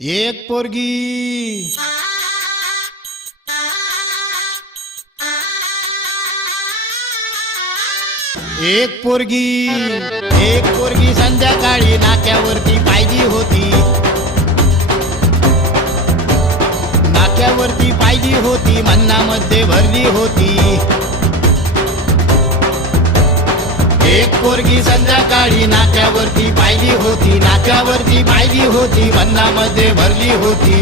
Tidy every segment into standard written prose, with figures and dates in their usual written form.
एक पोरगी एक पोरगी संध्याकाळी नाक्यावरती पाहिली होती मन्नामध्ये भरली होती। एक पोरगी संध्याकाळी नाक्यावरती पाहिली होती मन्नामध्ये भरली होती।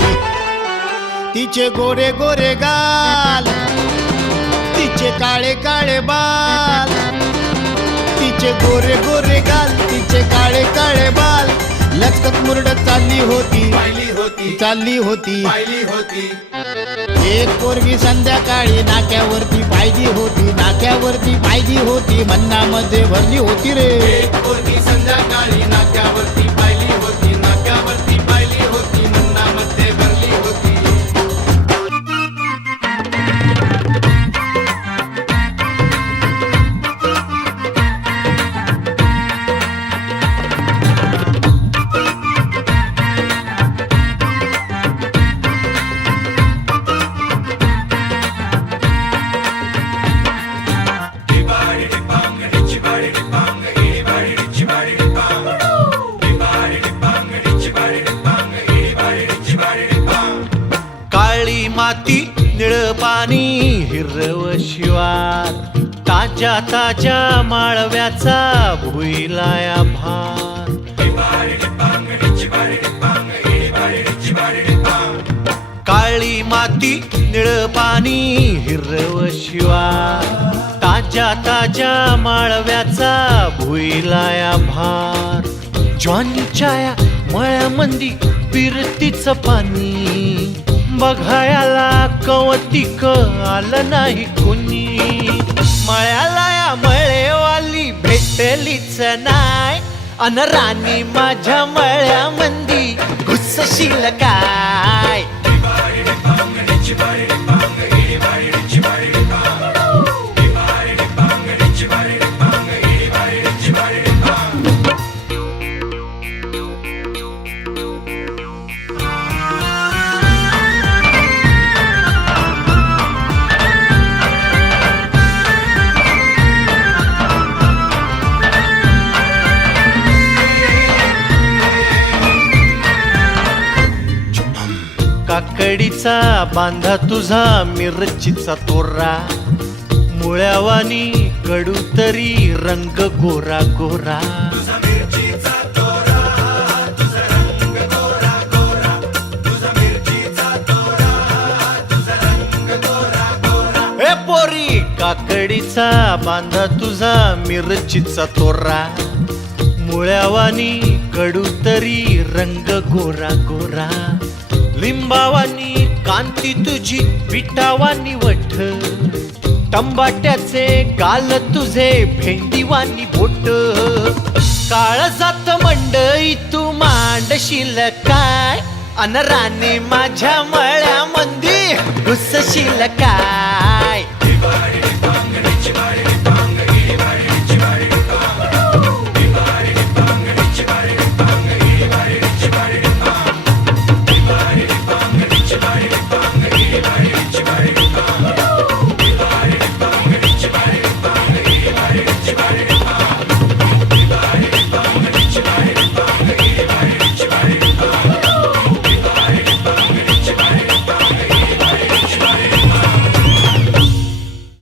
तिचे गोरे गोरे गाल, तिचे काळे काळे बाल, तिचे गोरे गोरे गाल, तिचे काळे काळे बाल, लचकत मुरडत चालली होती। एक पोरगी संध्याकाळी नाक्यावरती पाहिली होती मन्नामध्ये भरली होती रे। एक पोरगी संध्याकाळी नाक्यावरती पाहिली होती मन्नामध्ये भरली होती। काळी माती निळ पाणी हिरव शिवार, ताज्या ताज्या माळव्याचा भुईलाया भार। काळी माती निळ पाणी हिरव शिवार, ताज्या ताज्या माळव्याचा भुईलाया भार। ज्वानीच्या या मळ्यामंदी फिरतीच पाणी, बघायला कवतिक आलं नाही कोणी। मळ्याला या मळेवाली भेटलीच नाय, अन राणी माझ्या मळ्यामंदी घुसशील काय। काकडीचा बांधा तुझा मिरचीचा तोरा, मुळ्यावानी कडू तरी रंग गोरा गोरा। ए पोरी काकडीचा बांधा तुझा मिरचीचा तोरा, मुळ्यावानी कडू तरी रंग गोरा गोरा। लिंबावानी कांती तुझी पिठावानी वठ, टंबाट्याचे गाल तुझे भेंडीवानी बोट। काळजात मंडई तू मांडशील काय, अन राणी माझ्या मळ्यामंदी घुसशील काय।